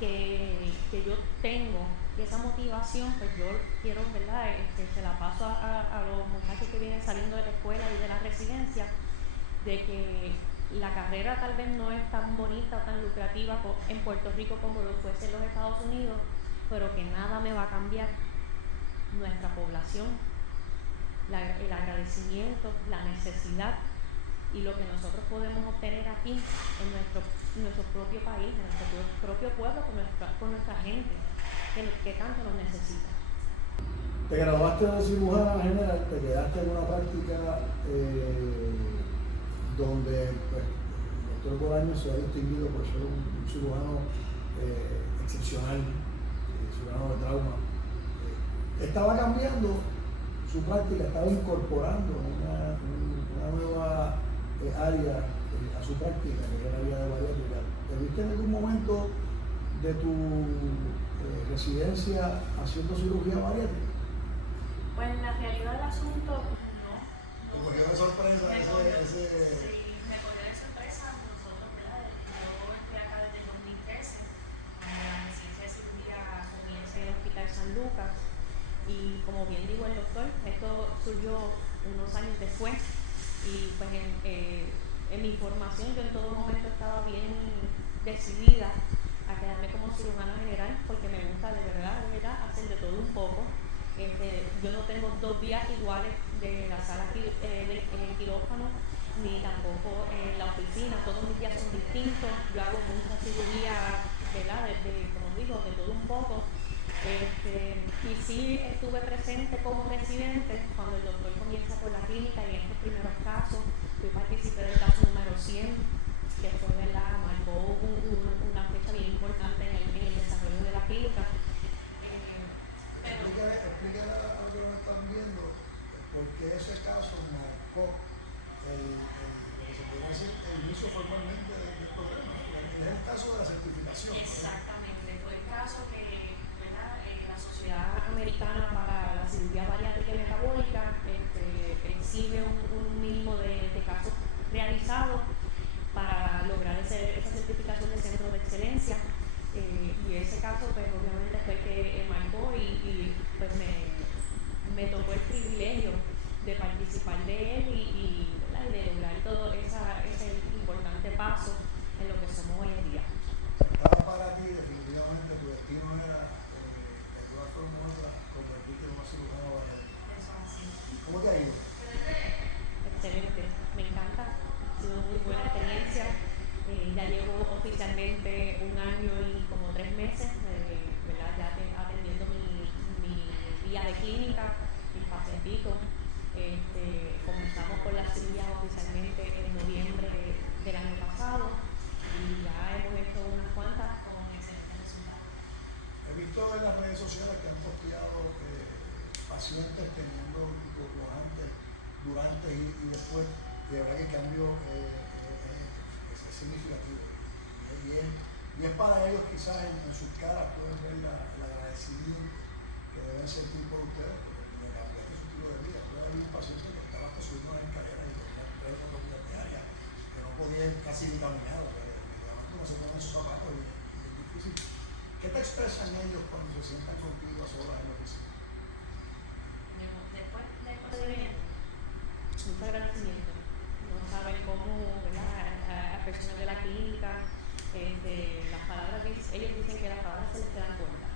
que yo tengo, y esa motivación, pues yo quiero, ¿verdad? Se la paso a los muchachos que vienen saliendo de la escuela y de la residencia, de que la carrera tal vez no es tan bonita o tan lucrativa en Puerto Rico como lo fuese en los Estados Unidos, pero que nada me va a cambiar nuestra población, el agradecimiento, la necesidad y lo que nosotros podemos obtener aquí en nuestro propio país, en nuestro propio pueblo, con nuestra gente que tanto nos necesita. Te graduaste de cirujana general, te quedaste en una práctica donde pues, el doctor Bolaño se ha distinguido por ser un cirujano excepcional, cirujano de trauma. Estaba cambiando su práctica, estaba incorporando una nueva área a su práctica, que era la área de bariátrica. ¿Te viste en algún momento de tu residencia haciendo cirugía bariátrica? Pues en la realidad del asunto, no. ¿Te cogió de sorpresa ese? Sí, me cogió de sorpresa. Nosotros, ¿verdad? Yo estoy acá desde el 2013, en la residencia de cirugía comienza en el Hospital San Lucas, y como bien dijo el doctor, esto surgió unos años después, y pues en mi formación yo en todo momento estaba bien decidida a quedarme como cirujana general, porque me gusta de verdad hacer de todo un poco. Yo no tengo 2 días iguales de la sala en el quirófano, ni tampoco en la oficina. Todos mis días son distintos. Yo hago mucha cirugía, ¿verdad? Como digo, de todo un poco. Y sí estuve presente como residente cuando el doctor comienza con la clínica y en estos primeros casos. Fui participé del caso número 100, que fue, ¿verdad?, marcó una fecha bien importante en el desarrollo de la clínica. Explícale a lo que nos están viendo por qué ese caso marcó lo que se puede decir el inicio formalmente del programa. Es el caso de la certificación. Exactamente, fue el caso que, ¿verdad?, la Sociedad Americana para la Cirugía Bariátrica y Metabólica exige un mínimo de casos realizados para lograr esa certificación de centro de excelencia. Y ese caso, pues obviamente fue el que marcó y pues me tocó el privilegio de participar de él y de lograr todo ese importante paso en lo que somos hoy en día. Estaba para ti, definitivamente tu destino era de alguna forma u otra convertirte en una cirujana bariátrica. Eso así. ¿Cómo te ha ido? Excelente, me encanta, ha sido muy buena experiencia. Ya llevo oficialmente 1 año y como 3 meses, ¿verdad?, ya atendiendo mi día de clínica, mis pacientitos. Comenzamos con las cirugías oficialmente en noviembre del año pasado y ya hemos hecho unas cuantas con excelentes resultados. He visto en las redes sociales que han posteado pacientes teniendo los antes, durante y después. De verdad que el cambio es significativo. Y es para ellos quizás en sus caras pueden ver el agradecimiento que deben sentir por ustedes, porque cambiaste su estilo de vida. Puede haber un paciente que estaba subiendo las escaleras y tenía 3 o 4 días diarias, que no podía casi ni caminar, porque no se ponen sus zapatos y es difícil. ¿Qué te expresan ellos cuando se sientan contigo a solas en la oficina? Después de mucho agradecimiento. No saben cómo, ¿verdad?, a personas de la clínica, las palabras, ellos dicen que las palabras se les quedan cortas.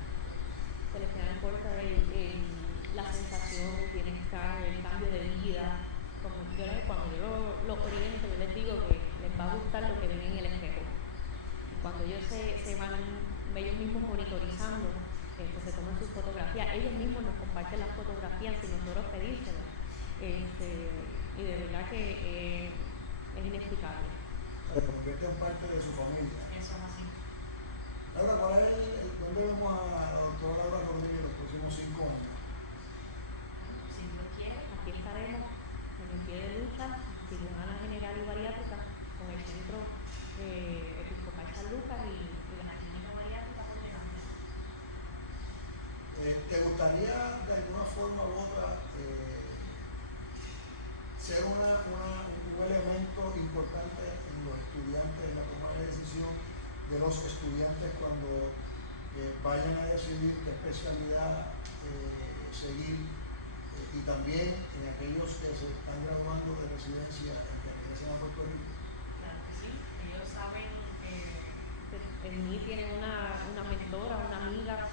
Se les quedan cortas la sensación de bienestar, el cambio de vida. Cuando yo los oriento, yo les digo que les va a gustar lo que ven en el espejo. Cuando ellos se van ellos mismos monitorizando, se toman sus fotografías, ellos mismos nos comparten las fotografías sin nosotros pedírselas. Y de verdad que es inexplicable. Se convierte en parte de su familia. Eso es así. Laura, ¿dónde vemos a la doctora Laura Rodríguez los próximos 5 años? Si Dios quiere, aquí estaremos en el pie de lucha, cirujana general y bariátrica, con el Centro Episcopal San Lucas y la clínica bariátrica por delante. ¿Te gustaría de alguna forma u otra ser un elemento importante en los estudiantes, en la toma de decisión de los estudiantes cuando vayan a decidir qué especialidad seguir, y también en aquellos que se están graduando de residencia que regresen a Puerto Rico? Claro que sí, ellos saben que en mí tienen una mentora, una amiga.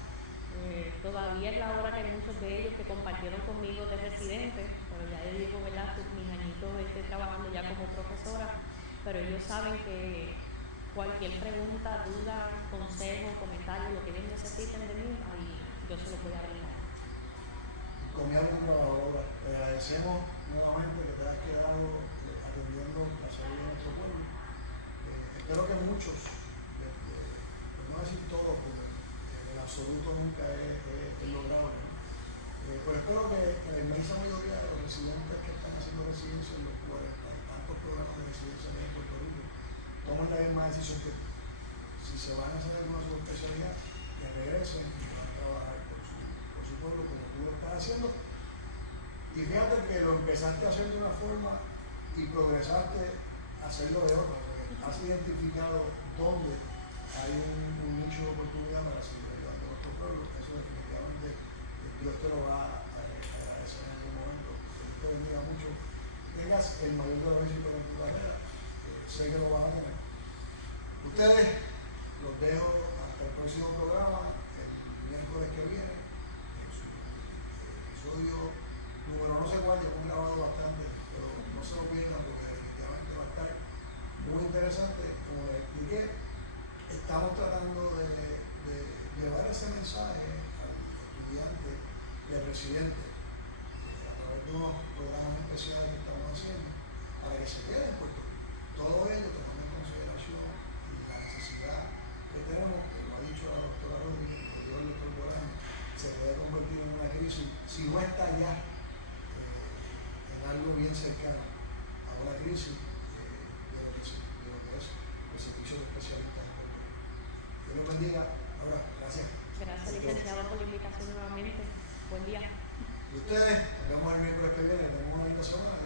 Todavía es la hora que hay muchos de ellos que compartieron conmigo de residente, pero ya yo llevo, ¿verdad?, mis añitos trabajando ya como profesora, pero ellos saben que cualquier pregunta, duda, consejo, comentario, lo que ellos necesiten de mí, ahí yo se lo voy a brindar. Comienzo un trabajo, Laura. Te agradecemos nuevamente que te hayas quedado atendiendo la salud de nuestro pueblo. Espero que muchos, por no decir todos, porque el absoluto nunca es lograble, pero espero que la inmensa mayoría de los residentes que están haciendo residencia en los cuales hay tantos programas de residencia en Puerto Rico tomen la misma decisión que si se van a hacer alguna subespecialidad, que regresen y van a trabajar por su pueblo como tú lo estás haciendo. Y fíjate que lo empezaste a hacer de una forma y progresaste a hacerlo de otra, porque has identificado dónde hay un nicho de oportunidad para seguir ayudando a nuestro pueblo. Eso definitivamente Dios te lo va a agradecer en algún momento. Dios te bendiga mucho. Tengas el mayor de los éxitos de tu carrera. Sé que lo vas a tener. Ustedes los dejo hasta el próximo programa, el miércoles que viene, en su episodio número no sé cuál, ya hemos grabado bastante, pero no se lo pierdan porque definitivamente va a estar muy interesante. Como les expliqué, estamos tratando de llevar ese mensaje a estudiante y el residente, a través de unos programas especiales que estamos haciendo, para que se queden en Puerto Rico. Todo ello tomando en consideración la necesidad que tenemos, que lo ha dicho la doctora Rodríguez, lo dijo el doctor Bolaño, se puede convertir en una crisis, si no está ya en algo bien cercano a una crisis de lo que es el servicio de especialistas en Puerto Rico. Dios los bendiga. Ahora, gracias. Gracias, licenciado, por la invitación nuevamente. Buen día. Y ustedes, nos vemos el miércoles que viene, tenemos una linda semana.